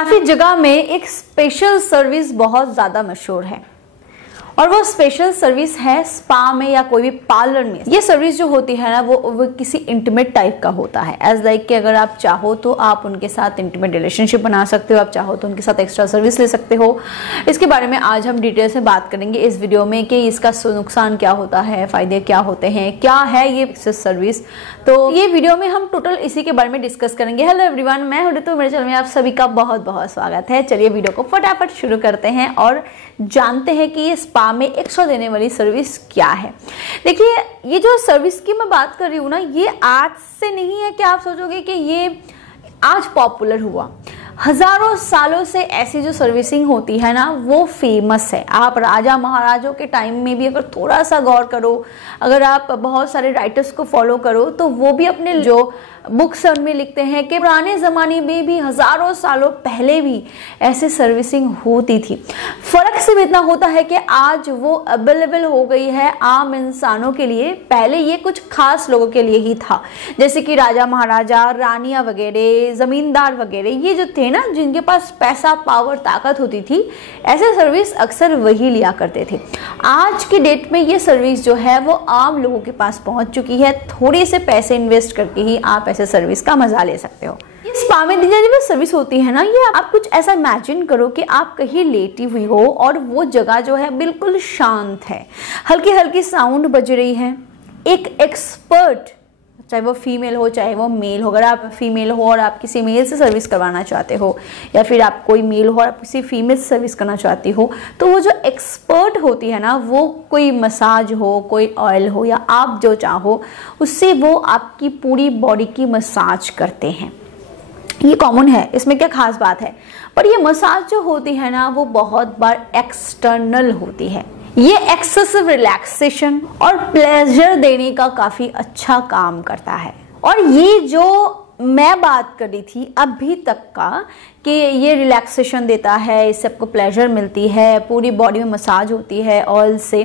काफ़ी जगह में एक स्पेशल सर्विस बहुत ज़्यादा मशहूर है और वो स्पेशल सर्विस है स्पा में या कोई भी पार्लर में। ये सर्विस जो होती है ना वो किसी इंटीमेट टाइप का होता है। एज लाइक कि अगर आप चाहो तो आप उनके साथ इंटीमेट रिलेशनशिप बना सकते हो, आप चाहो तो उनके साथ एक्स्ट्रा सर्विस ले सकते हो। इसके बारे में आज हम डिटेल से बात करेंगे इस वीडियो में कि इसका नुकसान क्या होता है, फ़ायदे क्या होते हैं, क्या है ये सर्विस। तो ये वीडियो में हम टोटल इसी के बारे में डिस्कस करेंगे। हेलो एवरीवन, मैं हूं रितु, मेरे चैनल में आप सभी का बहुत बहुत स्वागत है। चलिए वीडियो को फटाफट शुरू करते हैं और जानते हैं कि ये स्पा में एक्स्ट्रा देने वाली सर्विस क्या है। देखिए, ये जो सर्विस की मैं बात कर रही हूँ ना, ये आज से नहीं है कि आप सोचोगे कि ये आज पॉपुलर हुआ। हजारों सालों से ऐसी जो सर्विसिंग होती है ना वो फेमस है। आप राजा महाराजों के टाइम में भी अगर थोड़ा सा गौर करो, अगर आप बहुत सारे राइटर्स को फॉलो करो तो वो भी अपने जो बुक्स उनमें लिखते हैं कि पुराने ज़माने में भी हज़ारों सालों पहले भी ऐसे सर्विसिंग होती थी। फ़र्क सिर्फ इतना होता है कि आज वो अवेलेबल हो गई है आम इंसानों के लिए। पहले ये कुछ खास लोगों के लिए ही था, जैसे कि राजा महाराजा, रानियाँ वगैरह, ज़मींदार वगैरह, ये जो थे ना जिनके पास पैसा, पावर, ताकत होती थी, ऐसे सर्विस अक्सर वही लिया करते थे। आज की डेट में ये सर्विस जो है वो आम लोगों के पास पहुँच चुकी है। थोड़े से पैसे इन्वेस्ट करके ही आप ऐसे सर्विस का मजा ले सकते हो। ये स्पा में दी जाने वाली सर्विस होती है ना, ये आप कुछ ऐसा इमेजिन करो कि आप कहीं लेटी हुई हो और वो जगह जो है बिल्कुल शांत है, हल्की हल्की साउंड बज रही है। एक एक्सपर्ट, चाहे वो फीमेल हो चाहे वो मेल हो, अगर आप फीमेल हो और आप किसी मेल से सर्विस करवाना चाहते हो, या फिर आप कोई मेल हो और आप किसी फीमेल से सर्विस करना चाहती हो, तो वो जो एक्सपर्ट होती है ना, वो कोई मसाज हो, कोई ऑयल हो, या आप जो चाहो उससे वो आपकी पूरी बॉडी की मसाज करते हैं। ये कॉमन है, इसमें क्या खास बात है। पर ये मसाज जो होती है ना वो बहुत बार एक्सटर्नल होती है। ये एक्सेसिव रिलैक्सेशन और प्लेजर देने का काफ़ी अच्छा काम करता है। और ये जो मैं बात कर रही थी अभी तक का कि ये रिलैक्सेशन देता है, इससे आपको प्लेजर मिलती है, पूरी बॉडी में मसाज होती है ऑयल से,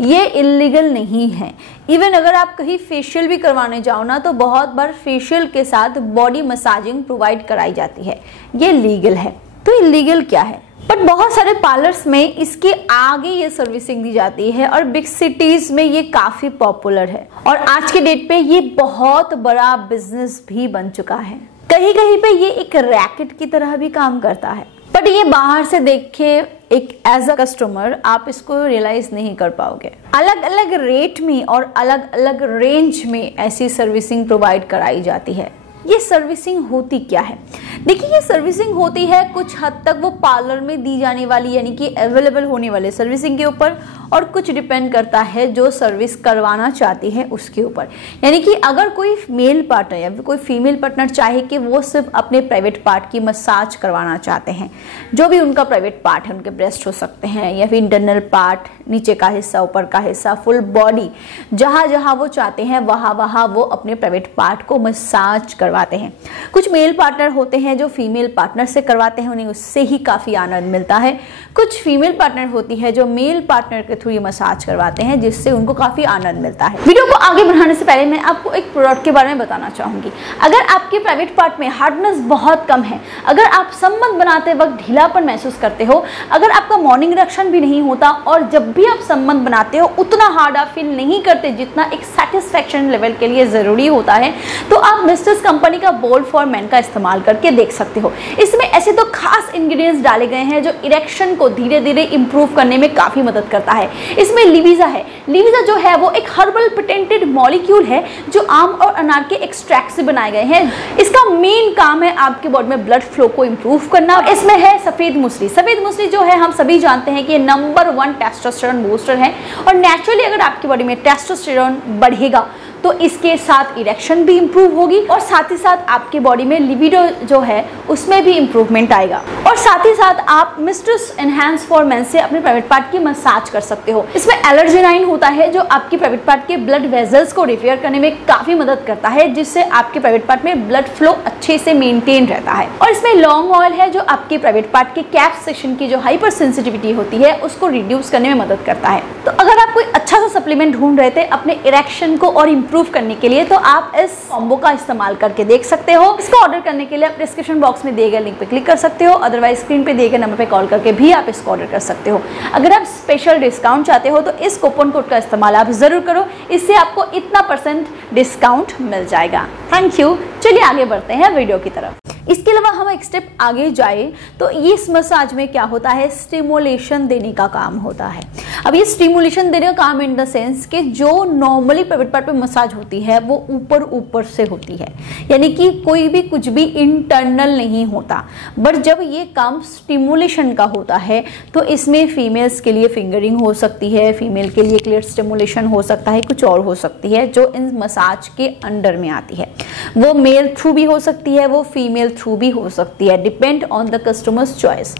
ये इलीगल नहीं है। इवन अगर आप कहीं फेशियल भी करवाने जाओ ना तो बहुत बार फेशियल के साथ बॉडी मसाजिंग प्रोवाइड कराई जाती है, ये लीगल है। तो इलीगल क्या है? बट बहुत सारे पार्लर्स में इसके आगे ये सर्विसिंग दी जाती है और बिग सिटीज में ये काफी पॉपुलर है और आज के डेट पे ये बहुत बड़ा बिजनेस भी बन चुका है। कहीं कहीं पे ये एक रैकेट की तरह भी काम करता है, बट ये बाहर से देख के एक एज अ कस्टमर आप इसको रियलाइज नहीं कर पाओगे। अलग अलग रेट में और अलग अलग रेंज में ऐसी सर्विसिंग प्रोवाइड कराई जाती है। ये सर्विसिंग होती क्या है? देखिए, ये सर्विसिंग होती है कुछ हद तक वो पार्लर में दी जाने वाली यानी कि अवेलेबल होने वाले सर्विसिंग के ऊपर, और कुछ डिपेंड करता है जो सर्विस करवाना चाहती है उसके ऊपर। यानी कि अगर कोई मेल पार्टनर या कोई फीमेल पार्टनर चाहे कि वो सिर्फ अपने प्राइवेट पार्ट की मसाज करवाना चाहते हैं, जो भी उनका प्राइवेट पार्ट है, उनके ब्रेस्ट हो सकते हैं या फिर इंटरनल पार्ट, नीचे का हिस्सा, ऊपर का हिस्सा, फुल बॉडी, जहाँ जहाँ वो चाहते हैं वहाँ वहाँ वो अपने प्राइवेट पार्ट को मसाज करवाते हैं। कुछ मेल पार्टनर होते हैं जो फीमेल पार्टनर से करवाते हैं, उन्हें उससे ही काफ़ी आनंद मिलता है। कुछ फीमेल पार्टनर होती है जो मेल पार्टनर के थ्रू ये मसाज करवाते हैं, जिससे उनको काफ़ी आनंद मिलता है। वीडियो को आगे बढ़ाने से पहले मैं आपको एक प्रोडक्ट के बारे में बताना चाहूँगी। अगर आपके प्राइवेट पार्ट में हार्डनेस बहुत कम है, अगर आप संबंध बनाते वक्त ढीलापन महसूस करते हो, अगर आपका मॉर्निंग इरेक्शन भी नहीं होता और जब भी आप संबंध बनाते हो उतना हार्ड आप फील नहीं करते जितना एक सेटिस्फैक्शन लेवल के लिए ज़रूरी होता है, तो आप मिस्टर्स कंपनी का बोल्ड फॉर मेन का इस्तेमाल करके देख सकते हो। इसमें ऐसे तो खास इंग्रेडिएंट्स डाले गए हैं जो इरेक्शन को धीरे धीरे इंप्रूव करने में काफ़ी मदद करता है। इसमें लिविजा है। लिविजा जो है वो एक हर्बल पेटेंटेड मॉलिक्यूल है जो आम और अनार के एक्सट्रैक्ट से बनाए गए हैं। इसका मेन काम है आपके बॉडी में ब्लड फ्लो को इंप्रूव करना। इसमें है सफेद मूसली। सफेद मूसली जो है हम सभी जानते हैं कि ये नंबर 1 टेस्टोस्टेरोन बूस्टर है और नेचुरली अगर आपकी बॉडी में टेस्टोस्टेरोन बढ़ेगा तो इसके साथ इरेक्शन भी इंप्रूव होगी और साथ ही साथ आपकी बॉडी में लिबिडो जो है उसमें भी इंप्रूवमेंट आएगा। और साथ ही साथ आप मिस्ट्रेस एनहांस फॉर मेन से अपने प्राइवेट पार्ट की मसाज कर सकते हो। इसमें एलर्जेनाइन होता है जो आपकी प्राइवेट पार्ट के ब्लड वेजल्स को रिपेयर करने में काफी मदद करता है, जिससे आपके प्राइवेट पार्ट में ब्लड फ्लो अच्छे से मेंटेन रहता है। और इसमें लॉन्ग ऑयल है जो आपके प्राइवेट पार्ट के कैप सेक्शन की जो हाइपर सेंसिटिविटी होती है उसको रिड्यूस करने में मदद करता है। तो अगर आप कोई अच्छा सा सप्लीमेंट ढूंढ रहे थे अपने इरेक्शन को और इम्प्रूव करने के लिए, तो आप इस कॉम्बो का इस्तेमाल करके देख सकते हो। इसको ऑर्डर करने के लिए आप डिस्क्रिप्शन बॉक्स में दिए गए लिंक पे क्लिक कर सकते हो, अदरवाइज स्क्रीन पे दिए गए नंबर पे कॉल करके भी आप इसको ऑर्डर कर सकते हो। अगर आप स्पेशल डिस्काउंट चाहते हो तो इस कूपन कोड का इस्तेमाल आप जरूर करो, इससे आपको इतना % डिस्काउंट मिल जाएगा। Thank you. चलिए आगे बढ़ते हैं वीडियो की तरफ। इसके अलावा हम एक स्टेप आगे जाए तो इस मसाज में क्या होता है, स्टिमुलेशन देने का काम होता है। अब ये स्टिमुलेशन देने का काम इन द सेंस कि जो नॉर्मली प्राइवेट पार्ट पे मसाज होती है वो ऊपर ऊपर से होती है, यानी कि कोई भी कुछ भी इंटरनल नहीं होता। बट जब ये काम स्टिमुलेशन का होता है तो इसमें फीमेल्स के लिए फिंगरिंग हो सकती है, फीमेल के लिए क्लियर स्टिमुलेशन हो सकता है, कुछ और हो सकती है जो इन मसाज के अंडर में आती है। वो मेल थ्रू भी हो सकती है, वो फीमेल थ्रू भी हो सकती है, depend on the customers choice.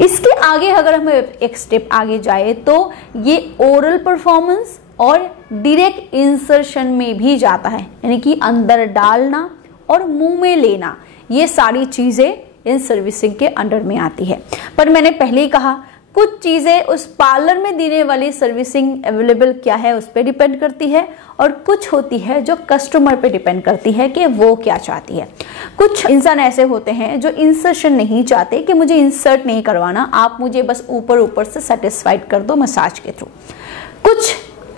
इसके आगे अगर हम एक स्टेप आगे जाए तो ये ओरल परफॉर्मेंस और डायरेक्ट इंसर्शन में भी जाता है, यानी कि अंदर डालना और मुंह में लेना, ये सारी चीजें इन सर्विसिंग के अंडर में आती है। पर मैंने पहले ही कहा कुछ चीजें उस पार्लर में देने वाली सर्विसिंग अवेलेबल क्या है उस पर डिपेंड करती है, और कुछ होती है जो कस्टमर पे डिपेंड करती है कि वो क्या चाहती है। कुछ इंसान ऐसे होते हैं जो इंसर्शन नहीं चाहते कि मुझे इंसर्ट नहीं करवाना, आप मुझे बस ऊपर ऊपर से सेटिस्फाइड कर दो मसाज के थ्रू। कुछ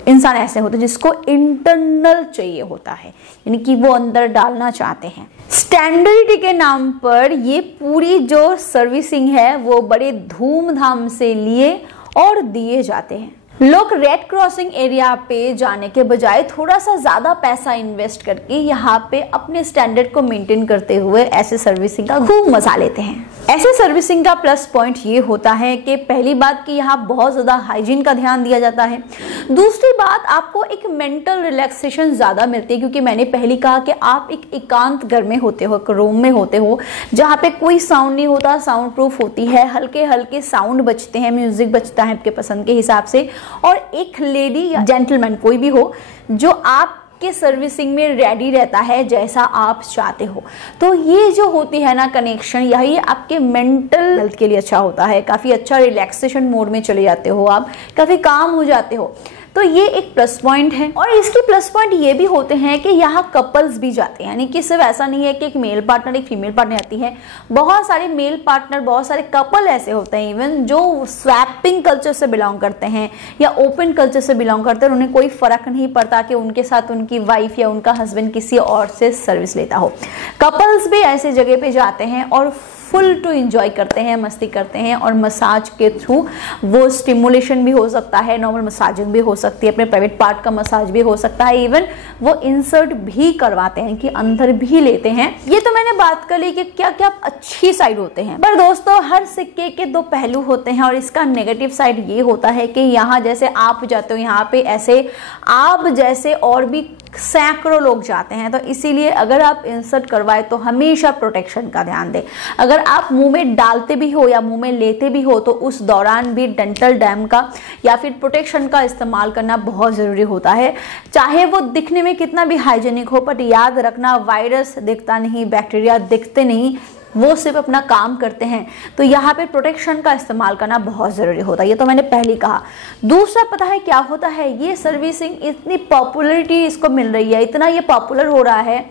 इंसान ऐसे होते हैं जिसको इंटरनल चाहिए होता है, यानी कि वो अंदर डालना चाहते हैं। स्टैंडर्डिटी के नाम पर ये पूरी जो सर्विसिंग है वो बड़े धूमधाम से लिए और दिए जाते हैं। लोग रेड क्रॉसिंग एरिया पे जाने के बजाय थोड़ा सा ज्यादा पैसा इन्वेस्ट करके यहाँ पे अपने स्टैंडर्ड को मेंटेन करते हुए ऐसे सर्विसिंग का खूब मजा लेते हैं। ऐसे सर्विसिंग का प्लस पॉइंट ये होता है कि पहली बात कि यहाँ बहुत ज्यादा हाइजीन का ध्यान दिया जाता है। दूसरी बात, आपको एक मेंटल रिलैक्सेशन ज्यादा मिलती है, क्योंकि मैंने पहले कहा कि आप एक एकांत घर में होते हो, एक रूम में होते हो जहाँ पे कोई साउंड नहीं होता, साउंड प्रूफ होती है, हल्के हल्के साउंड बजते हैं, म्यूजिक बजता है आपके पसंद के हिसाब से, और एक लेडी या जेंटलमैन कोई भी हो जो आपके सर्विसिंग में रेडी रहता है जैसा आप चाहते हो। तो ये जो होती है ना कनेक्शन, यही आपके मेंटल हेल्थ के लिए अच्छा होता है। काफी अच्छा रिलैक्सेशन मोड में चले जाते हो आप, काफी काम हो जाते हो। तो ये एक प्लस पॉइंट है। और इसकी प्लस पॉइंट ये भी होते हैं कि यहाँ कपल्स भी जाते हैं, यानी कि सिर्फ ऐसा नहीं है कि एक मेल पार्टनर एक फीमेल पार्टनर आती है। बहुत सारे मेल पार्टनर, बहुत सारे कपल ऐसे होते हैं इवन जो स्वैपिंग कल्चर से बिलोंग करते हैं या ओपन कल्चर से बिलोंग करते हैं। उन्हें कोई फर्क नहीं पड़ता कि उनके साथ उनकी वाइफ या उनका हस्बैंड किसी और से सर्विस लेता हो। कपल्स भी ऐसे जगह पे जाते हैं और फुल टू एंजॉय करते हैं, मस्ती करते हैं, और मसाज के थ्रू वो स्टिमुलेशन भी हो सकता है, नॉर्मल मसाजिंग भी हो सकती है, अपने प्राइवेट पार्ट का मसाज भी हो सकता है, इवन वो इंसर्ट भी करवाते हैं कि अंदर भी लेते हैं। ये तो मैंने बात कर ली कि क्या क्या अच्छी साइड होते हैं। पर दोस्तों, हर सिक्के के दो पहलू होते हैं, और इसका नेगेटिव साइड ये होता है कि यहाँ जैसे आप जाते हो, यहाँ पे ऐसे आप जैसे और भी सैकड़ों लोग जाते हैं। तो इसीलिए अगर आप इंसर्ट करवाए तो हमेशा प्रोटेक्शन का ध्यान दें। अगर आप मुंह में डालते भी हो या मुंह में लेते भी हो तो उस दौरान भी डेंटल डैम का या फिर प्रोटेक्शन का इस्तेमाल करना बहुत ज़रूरी होता है, चाहे वो दिखने में कितना भी हाइजेनिक हो। पर याद रखना, वायरस दिखता नहीं, बैक्टीरिया दिखते नहीं, वो सिर्फ अपना काम करते हैं। तो यहाँ पे प्रोटेक्शन का इस्तेमाल करना बहुत ज़रूरी होता है, ये तो मैंने पहले कहा। दूसरा, पता है क्या होता है, ये सर्विसिंग इतनी पॉपुलरिटी इसको मिल रही है, इतना ये पॉपुलर हो रहा है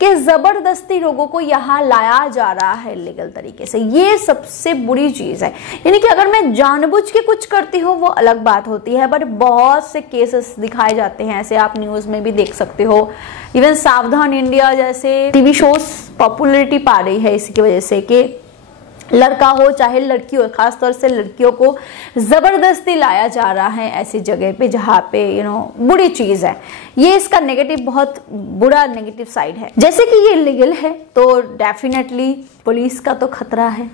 कि ज़बरदस्ती लोगों को यहाँ लाया जा रहा है लीगल तरीके से। ये सबसे बुरी चीज़ है। यानी कि अगर मैं जानबूझ के कुछ करती हूँ वो अलग बात होती है, बट बहुत से केसेस दिखाए जाते हैं ऐसे, आप न्यूज़ में भी देख सकते हो। इवन सावधान इंडिया जैसे टीवी शोज पॉपुलरिटी पा रही है इसकी वजह से कि लड़का हो चाहे लड़की हो, खासतौर से लड़कियों को ज़बरदस्ती लाया जा रहा है ऐसी जगह पे जहाँ पे बुरी चीज़ है। ये इसका नेगेटिव, बहुत बुरा नेगेटिव साइड है। जैसे कि ये लीगल है तो डेफिनेटली पुलिस का तो खतरा है।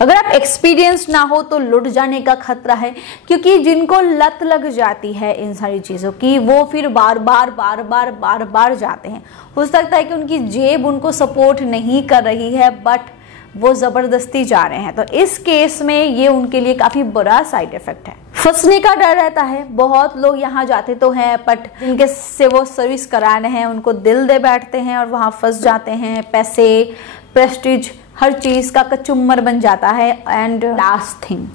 अगर आप एक्सपीरियंस ना हो तो लुट जाने का खतरा है, क्योंकि जिनको लत लग जाती है इन सारी चीज़ों की वो फिर बार बार जाते हैं। हो सकता है कि उनकी जेब उनको सपोर्ट नहीं कर रही है, बट वो ज़बरदस्ती जा रहे हैं। तो इस केस में ये उनके लिए काफ़ी बुरा साइड इफेक्ट है। फंसने का डर रहता है। बहुत लोग यहाँ जाते तो हैं, बट जिनके से वो सर्विस करा रहे हैं उनको दिल दे बैठते हैं और वहाँ फंस जाते हैं। पैसे, प्रेस्टीज, हर चीज़ का कचुम्बर बन जाता है। And last thing,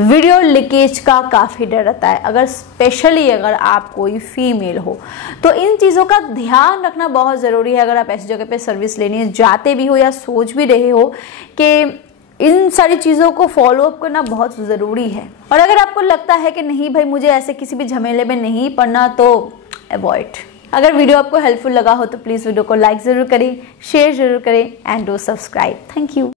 video leakage का काफ़ी डर रहता है। अगर स्पेशली अगर आप कोई फीमेल हो तो इन चीज़ों का ध्यान रखना बहुत ज़रूरी है। अगर आप ऐसी जगह पे सर्विस लेने जाते भी हो या सोच भी रहे हो कि इन सारी चीज़ों को फॉलो अप करना बहुत ज़रूरी है। और अगर आपको लगता है कि नहीं भाई मुझे ऐसे किसी भी झमेले में नहीं पड़ना तो अवॉइड। अगर वीडियो आपको हेल्पफुल लगा हो तो प्लीज़ वीडियो को लाइक ज़रूर करें, शेयर ज़रूर करें and do subscribe. Thank you.